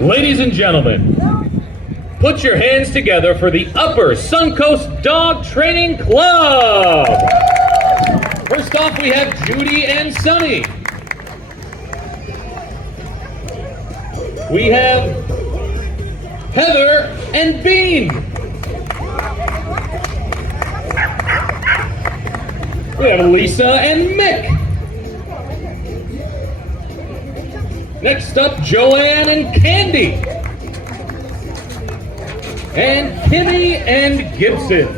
Ladies and gentlemen, put your hands together for the Upper Suncoast Dog Training Club. First off, we have Judy and Sunny. We have Heather and Bean. We have Lisa and Mick. Next up, Joanne and Candy. And Kimmy and Gibson.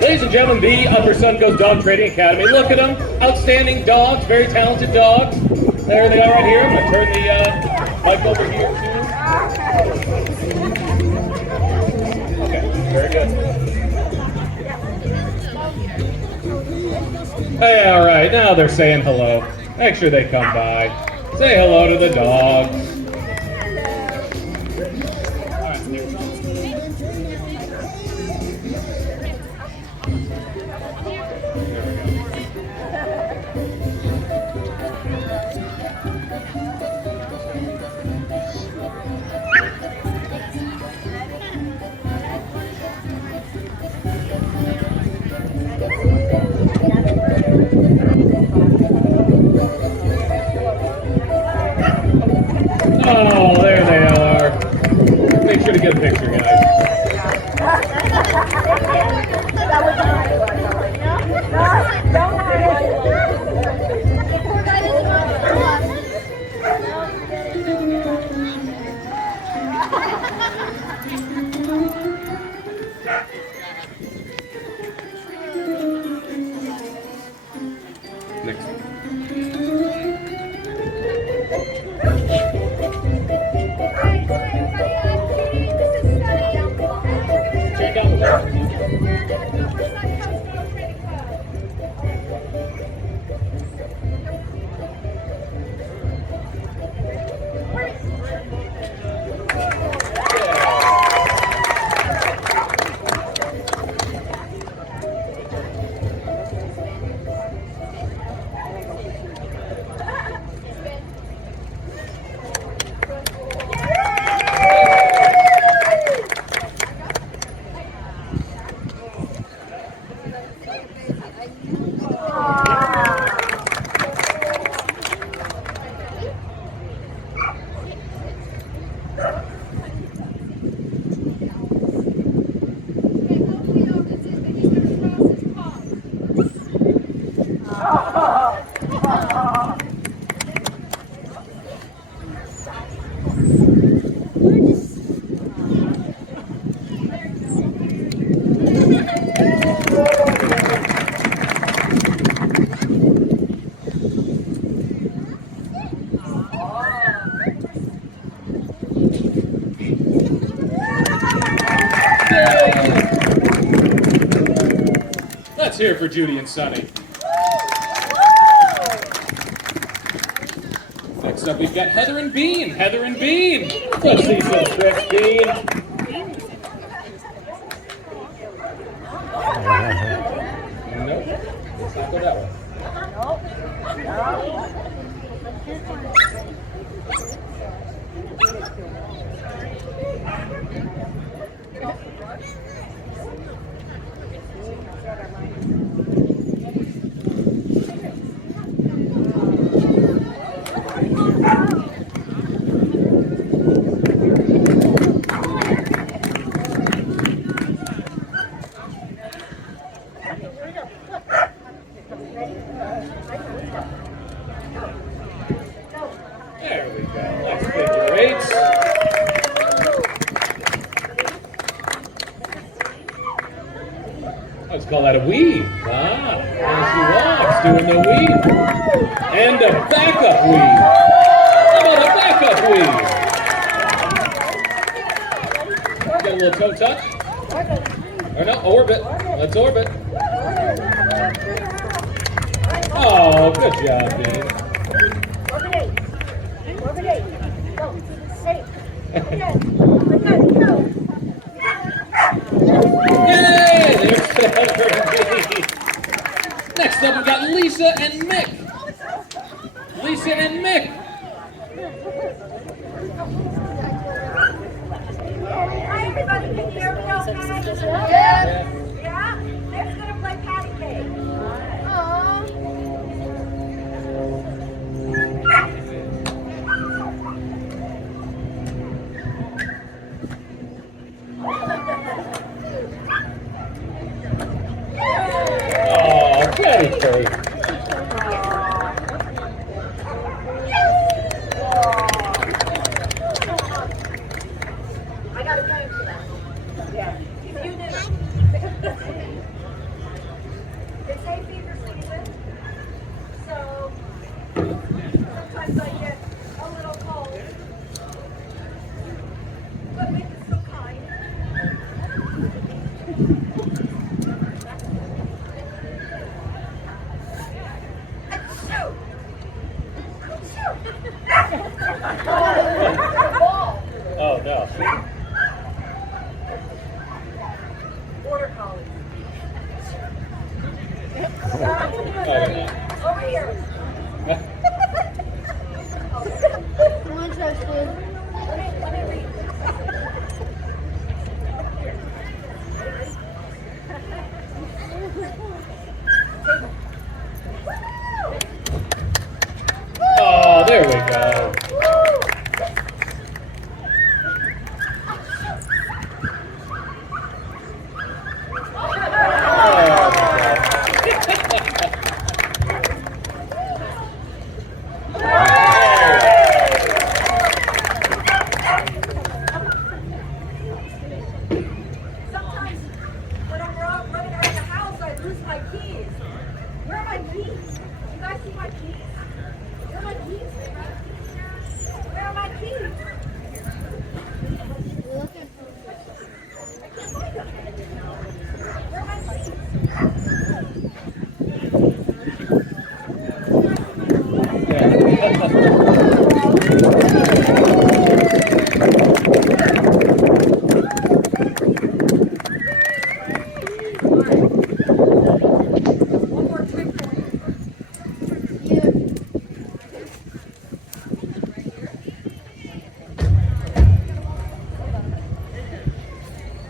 Ladies and gentlemen, the Upper Suncoast Dog Training Academy. Look at them. Outstanding dogs, very talented dogs. There they are right here. I'm going to turn the mic over here too. Okay, very good. Hey, all right, now they're saying hello. Make sure they come by. Say hello to the dogs. Oh, there they are. Make sure to get a picture, guys. Next. Turn down the light. Let's hear it for Judy and Sunny. Next up, we've got Heather and Bean. Heather and Bean. Let's see some tricks, Bean. Nope. Let's not go that way. There we go. Let's figure eights. Let's call that a weave. Ah, as she walks, doing the weave. And a backup weave. How about a backup weave? Get a little toe touch. Or no, orbit. Let's orbit. Oh, good job, Dave. Yay! There's Heather and Bean. Next up, we've got Lisa Lisa and Mick. Lisa and Mick. Hi everybody, can you hear me okay? Yeah. Yeah? Nick's gonna play patty cake. Oh, patty cake. I got a phone for that. Yeah. If you knew. It's hay fever season, so sometimes I get a little cold. But Mick is so kind. Achoo! Oh, no. Border collie. Oh, Over here. I'm interested. Let me read. Oh, there we go. Sometimes when I'm running around the house, I lose my keys. Where are my keys? You guys see my keys? Where are my keys? Where are my keys? Looking for I can't find them. Where are my keys? One more trick for you. you.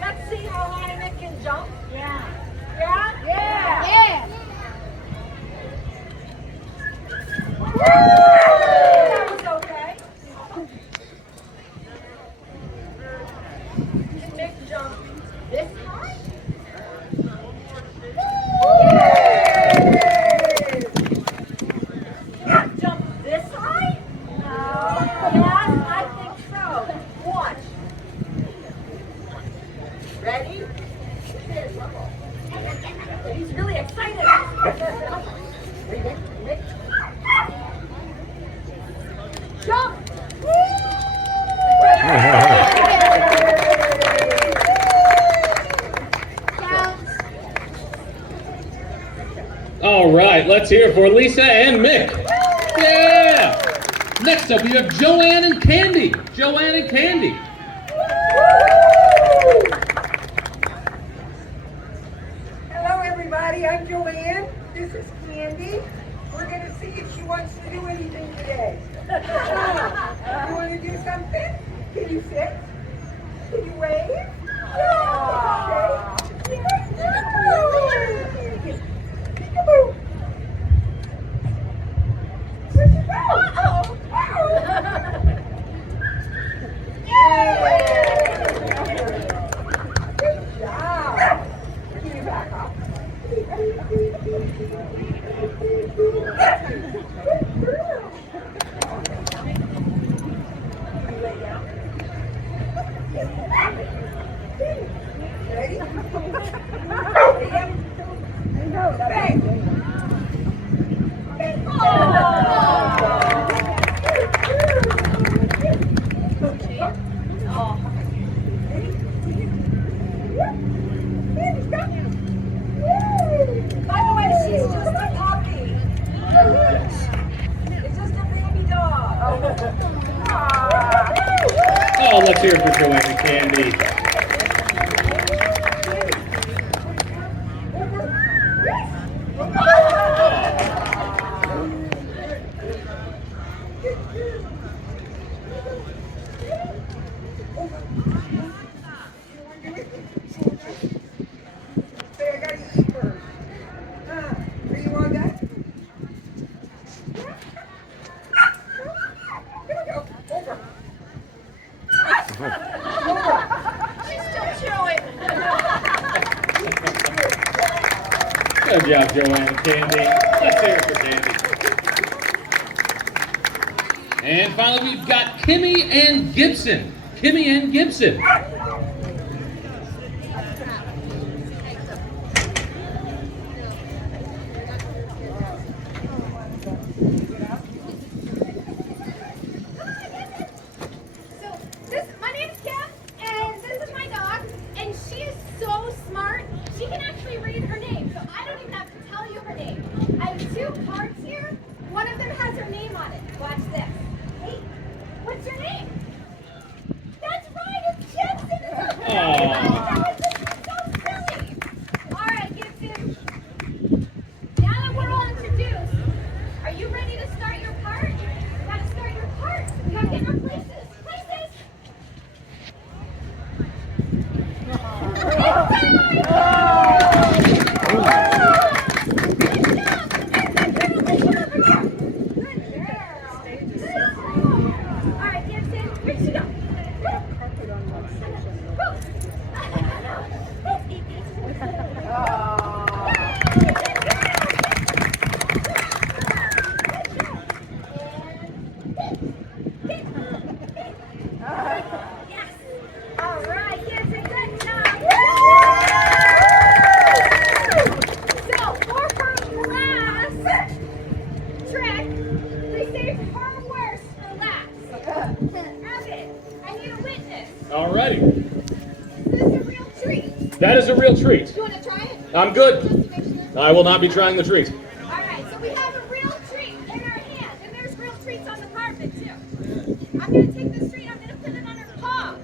Let's see how high Mick can jump. Yeah. Yeah? Yeah. Yeah. That was okay. Can Mick jump this high? Can Mick jump this high? No. Yes, I think so. Watch. Ready? He's really excited. Mick. Jump! Counts. All right, let's hear it for Lisa and Mick. Yeah! Next up, we have Joanne and Candy. Joanne and Candy. Hello everybody, I'm Joanne. This is Candy. We're going to see if she wants to do anything today. You want to do something? Can you sit? Can you wave? Yeah. Peekaboo. Where'd you go? Good job. Can you back up? Good girl. You lay down. Ready? Lay down. Bang. Bang. By the way, she's just a puppy. It's just a baby dog. Oh, let's hear it for Joanne and Candy. Good job, Joanne Candy. Let's hear it for Candy. And finally, we've got Kimmy and Gibson. Kimmy and Gibson. My name's Kim, and this is my dog, and she is so smart. She can actually read her name, so I don't even have to tell you her name. I have two cards here. One of them has her name on it. Watch this. Hey, what's your name? That's right, it's Gibson. That was just so silly. All right, Gibson. Now that we're all introduced, are you ready to start your part? We gotta start your part. We gotta get our places. Alright, Gibson, where'd she go? Yes! Alright, Gibson, good job! So, for her last trick, they saved her worst for last. Evan, I need a witness. Alrighty. Is this a real treat? That is a real treat. You want to try it? I'm good. Just to make sure. I will not be trying the treat. Alright, so we have a real treat in our hand, and there's real treats on the carpet too. I'm going to take this treat, I'm going to put it on her paw.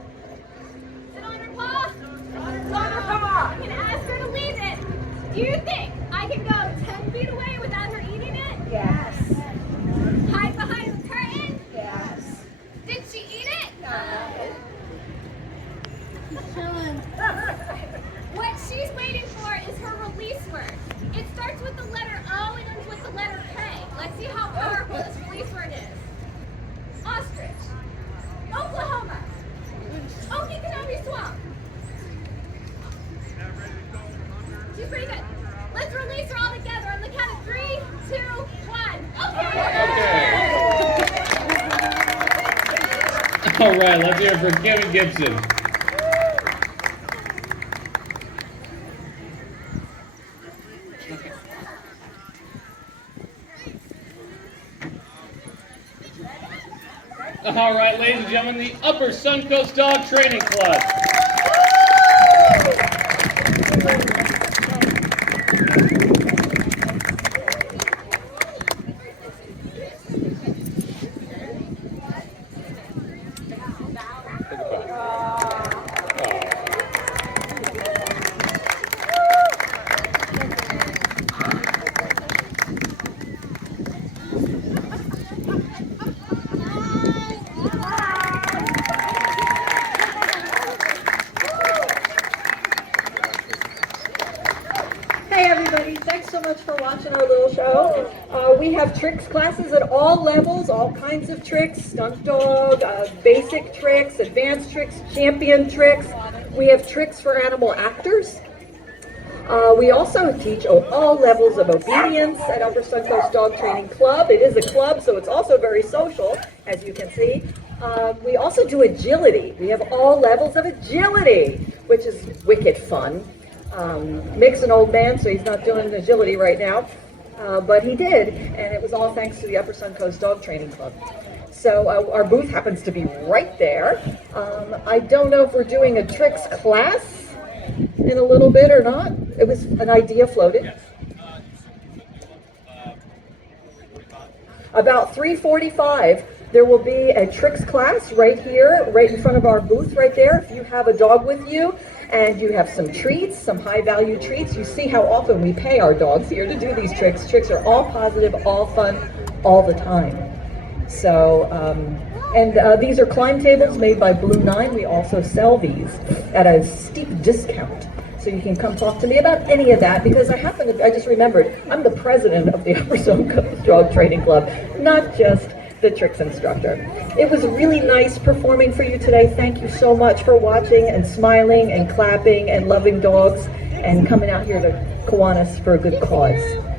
Is it on her paw? It's on her paw. I'm going to ask her to leave it. Do you think I can go 10 feet away without her eating it? Yes. Hide behind the curtain? Yes. Did she eat it? What she's waiting for is her release word. It starts with the letter O and ends with the letter K. Let's see how powerful this release word is. Ostrich. Oklahoma. Okeechobee Swamp. She's pretty good. Let's release her all together on the count of 3, 2, 1. Okay. All right, let's hear it for Kimmy Gibson. All right, ladies and gentlemen, the Upper Suncoast Dog Training Club. Hey everybody, thanks so much for watching our little show. We have tricks classes at all levels, all kinds of tricks, stunt dog, basic tricks, advanced tricks, champion tricks. We have tricks for animal actors. We also teach all levels of obedience at Upper Suncoast Dog Training Club. It is a club, so it's also very social, as you can see. We also do agility. We have all levels of agility, which is wicked fun. Mick's an old man, so he's not doing agility right now, but he did, and it was all thanks to the Upper Suncoast Dog Training Club. So our booth happens to be right there. I don't know if we're doing a tricks class in a little bit or not. It was an idea floated. About 3:45, there will be a tricks class right here, right in front of our booth right there. If you have a dog with you and you have some treats, some high value treats, you see how often we pay our dogs here to do these tricks. Tricks are all positive, all fun, all the time. So, these are climb tables made by Blue 9. We also sell these at a steep discount. So you can come talk to me about any of that, because I just remembered, I'm the president of the Upper Suncoast Dog Training Club, not just the tricks instructor. It was really nice performing for you today. Thank you so much for watching and smiling and clapping and loving dogs and coming out here to Kiwanis for a good cause.